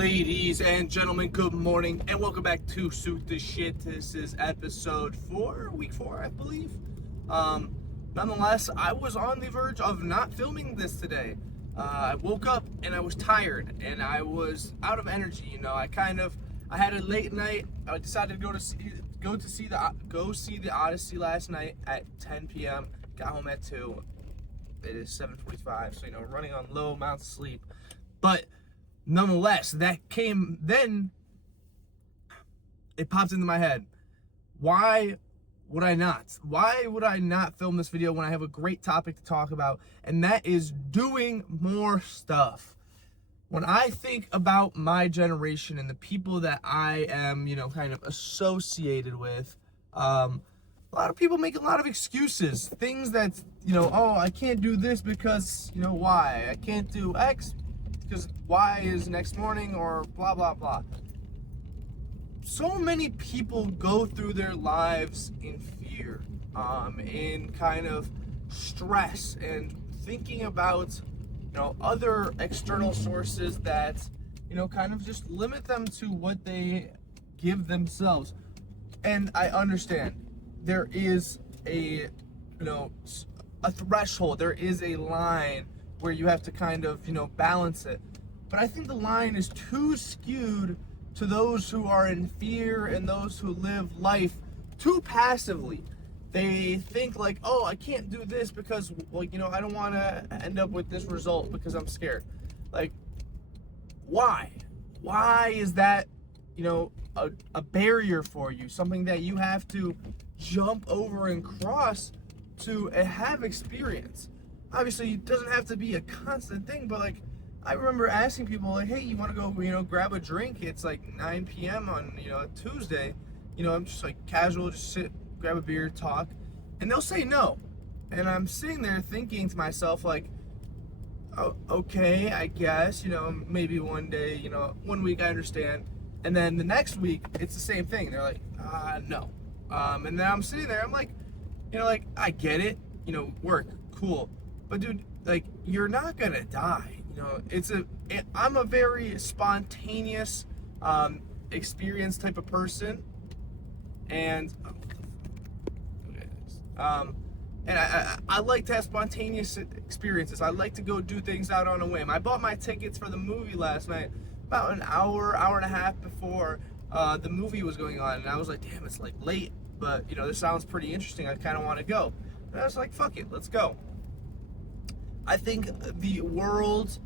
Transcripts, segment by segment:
Ladies and gentlemen, good morning and welcome back to Suit the Shit. This is episode 4, week 4, I believe. Nonetheless, I was on the verge of not filming this today. I woke up and I was tired and I was out of energy. I had a late night. I decided to go see the Odyssey last night at 10 p.m. Got home at 2. It is 7:45, so running on low amounts of sleep. But nonetheless, then it popped into my head. Why would I not? Why would I not film this video when I have a great topic to talk about? And that is doing more stuff. When I think about my generation and the people that I am, kind of associated with, a lot of people make a lot of excuses. Things that, oh, I can't do this because, why? I can't do X because Y is next morning, or blah, blah, blah. So many people go through their lives in fear, in kind of stress, and thinking about, other external sources that, kind of just limit them to what they give themselves. And I understand there is a threshold, there is a line where you have to kind of, balance it. But I think the line is too skewed to those who are in fear and those who live life too passively. They think like, oh, I can't do this because, I don't want to end up with this result because I'm scared. Like, why? Why is that, a barrier for you? Something that you have to jump over and cross to have experience. Obviously, it doesn't have to be a constant thing, but like, I remember asking people like, hey, you want to go, grab a drink? It's like 9 p.m. on, a Tuesday. I'm just like casual, just sit, grab a beer, talk, and they'll say no. And I'm sitting there thinking to myself like, oh, okay, I guess, maybe one day, 1 week I understand. And then the next week, it's the same thing. They're like, no. And then I'm sitting there, I'm like, I get it, work, cool. But dude, like, you're not gonna die. I'm a very spontaneous, experience type of person. And, I like to have spontaneous experiences. I like to go do things out on a whim. I bought my tickets for the movie last night about an hour and a half before the movie was going on. And I was like, damn, it's like late, but this sounds pretty interesting. I kind of want to go. And I was like, fuck it, let's go. I think the world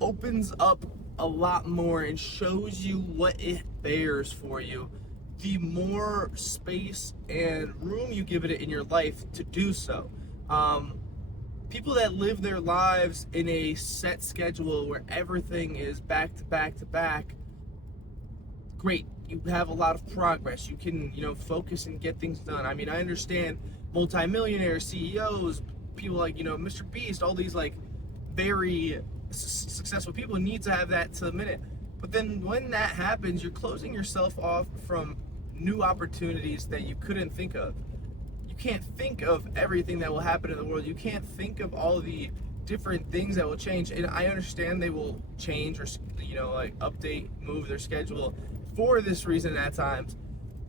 opens up a lot more and shows you what it bears for you, the more space and room you give it in your life to do so. People that live their lives in a set schedule where everything is back to back to back, great, you have a lot of progress. You can, focus and get things done. I mean, I understand multimillionaires, CEOs, people like, Mr. Beast, all these like very successful people need to have that to the minute. But then when that happens, you're closing yourself off from new opportunities that you couldn't think of. You can't think of everything that will happen in the world. You can't think of all the different things that will change. And I understand they will change or, like update, move their schedule for this reason at times.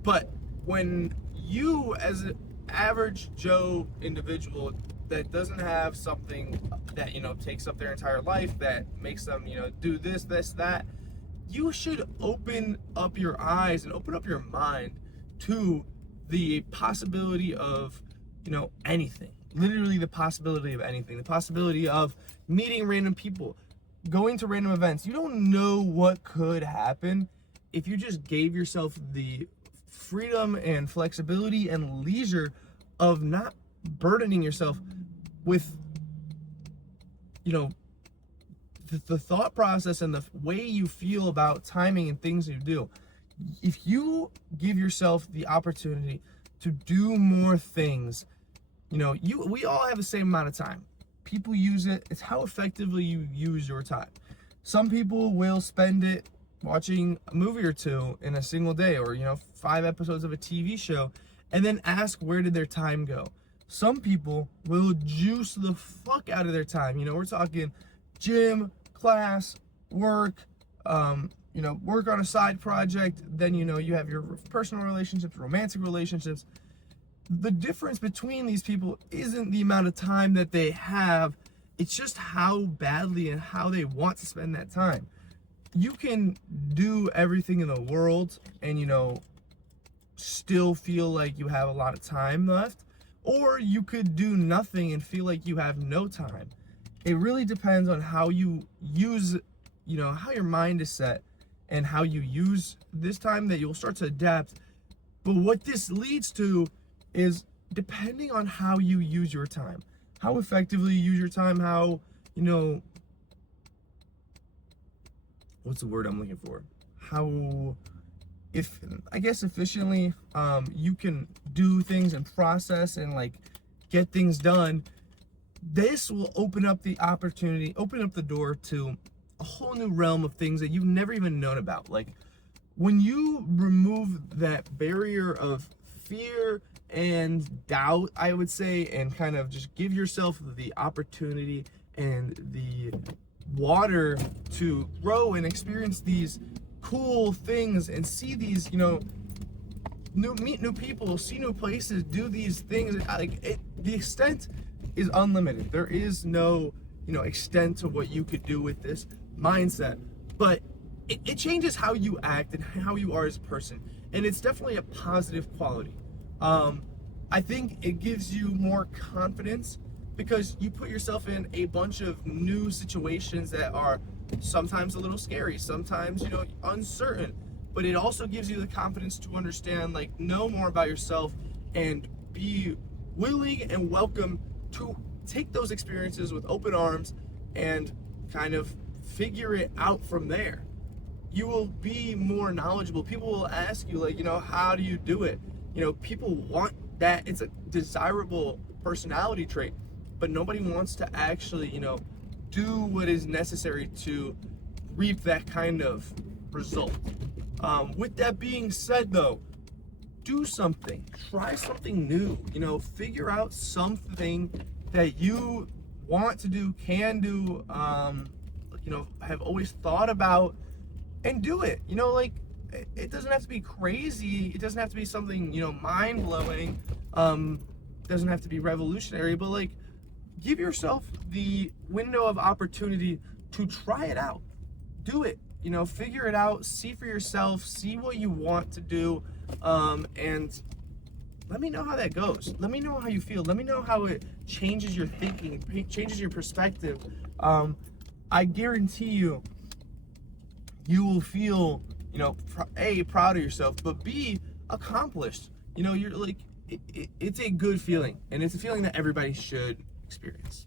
But when you, as an average Joe individual that doesn't have something that, takes up their entire life, that makes them, do this, that, you should open up your eyes and open up your mind to the possibility of, anything. Literally the possibility of anything. The possibility of meeting random people, going to random events. You don't know what could happen if you just gave yourself the freedom and flexibility and leisure of not burdening yourself with, the thought process and the way you feel about timing and things you do. If you give yourself the opportunity to do more things, we all have the same amount of time. People use it. It's how effectively you use your time. Some people will spend it watching a movie or two in a single day, or 5 episodes of a TV show, and then ask where did their time go. Some people will juice the fuck out of their time. We're talking gym, class, work, work on a side project, then, you have your personal relationships, romantic relationships. The difference between these people isn't the amount of time that they have, it's just how badly and how they want to spend that time. You can do everything in the world and, still feel like you have a lot of time left, or you could do nothing and feel like you have no time. It really depends on how you use, how your mind is set and how you use this time that you'll start to adapt. But what this leads to is, depending on how you use your time, how effectively you use your time, how, what's the word I'm looking for? How, efficiently, you can do things and process and like get things done. This will open up the door to a whole new realm of things that you've never even known about. Like, when you remove that barrier of fear and doubt, I would say, and kind of just give yourself the opportunity and the water to grow and experience these cool things and see these, meet new people, see new places, do these things. The extent is unlimited. There is no, extent to what you could do with this mindset, but it changes how you act and how you are as a person, and it's definitely a positive quality. I think it gives you more confidence because you put yourself in a bunch of new situations that are sometimes a little scary, sometimes, uncertain, but it also gives you the confidence to understand, know more about yourself and be willing and welcome to take those experiences with open arms and kind of figure it out from there. You will be more knowledgeable. People will ask you, how do you do it? People want that. It's a desirable personality trait, but nobody wants to actually, do what is necessary to reap that kind of result. With that being said, though, do something, try something new, figure out something that you want to do, can do, have always thought about, and do it. It doesn't have to be crazy. It doesn't have to be something, mind-blowing. Doesn't have to be revolutionary, but give yourself the window of opportunity to try it out. Do it. Figure it out, see for yourself, see what you want to do, and let me know how that goes. Let me know how you feel. Let me know how it changes your thinking, changes your perspective. I guarantee you will feel, A, proud of yourself, but B, accomplished. You're it's a good feeling, and it's a feeling that everybody should experience.